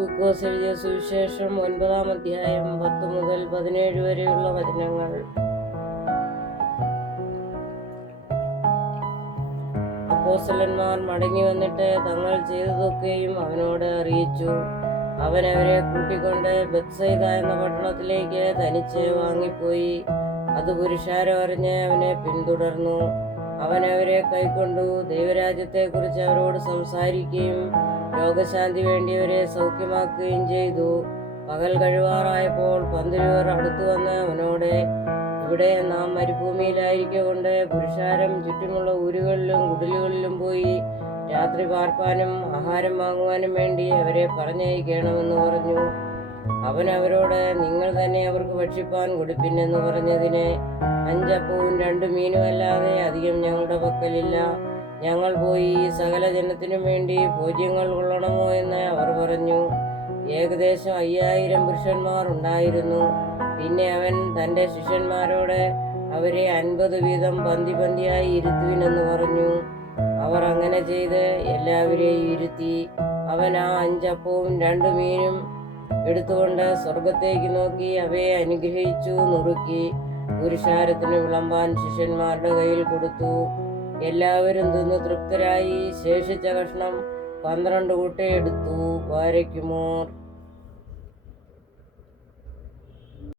ലൂക്കോസ് എഴുതിയ സുവിശേഷം 9-ാം അധ്യായം 10 മുതൽ 17 വരെയുള്ള വചനങ്ങൾ. അപ്പോസ്തലന്മാർ മടങ്ങി വന്നിട്ട് തങ്ങൾ ചെയ്തതൊക്കെയും അവനോട് അറിയിച്ചു. അവൻ അവരെ കൂട്ടിക്കൊണ്ട് ബെത്സയിദ എന്ന പട്ടണത്തിലേക്ക് തനിച്ച് വാങ്ങിപ്പോയി. അത് പുരുഷാരം അറിഞ്ഞ് അവനെ പിന്തുടർന്നു. അവൻ അവരെ കൈക്കൊണ്ടു ദൈവരാജ്യത്തെക്കുറിച്ച് അവരോട് സംസാരിക്കുകയും രോഗശാന്തി വേണ്ടിയവരെ സൗഖ്യമാക്കുകയും ചെയ്തു. പകൽ കഴിവാറായപ്പോൾ പന്തിരുവർ അടുത്തു വന്ന് അവനോട്, ഇവിടെ നാം മരുഭൂമിയിലായിരിക്കൊണ്ട് പുരുഷാരം ചുറ്റുമുള്ള ഊരുകളിലും കുടിലുകളിലും പോയി രാത്രി പാർപ്പാനും ആഹാരം വാങ്ങുവാനും വേണ്ടി അവരെ പറഞ്ഞയക്കണമെന്ന് പറഞ്ഞു. അവൻ അവരോട്, നിങ്ങൾ തന്നെ അവർക്ക് ഭക്ഷിപ്പാൻ കൊടുപ്പിനെന്ന് പറഞ്ഞതിന്, 5 അപ്പവും 2 മീനും അല്ലാതെ അധികം ഞങ്ങളുടെ പക്കലില്ല. ഞങ്ങൾ പോയി സകല ജനത്തിനും വേണ്ടി ഭോജ്യങ്ങൾ കൊള്ളണമോ എന്ന് അവർ പറഞ്ഞു. ഏകദേശം 5000 പുരുഷന്മാർ ഉണ്ടായിരുന്നു. പിന്നെ അവൻ തൻ്റെ ശിഷ്യന്മാരോട്, അവരെ 50 വീതം പന്തി പന്തിയായി ഇരുത്തുവിനെന്ന് പറഞ്ഞു. അവർ അങ്ങനെ ചെയ്ത് എല്ലാവരെയും ഇരുത്തി. അവൻ ആ 5 അപ്പവും 2 മീനും എടുത്തുകൊണ്ട് സ്വർഗത്തേക്ക് നോക്കി അവയെ അനുഗ്രഹിച്ചു നുറുക്കി പുരുഷാരത്തിന് വിളമ്പാൻ ശിഷ്യന്മാരുടെ കയ്യിൽ കൊടുത്തു. എല്ലാവരും തിന്ന് തൃപ്തരായി. ശേഷിച്ച കഷ്ണം 12 കൂട്ട എടുത്തു. വാരയ്ക്കുമോർ.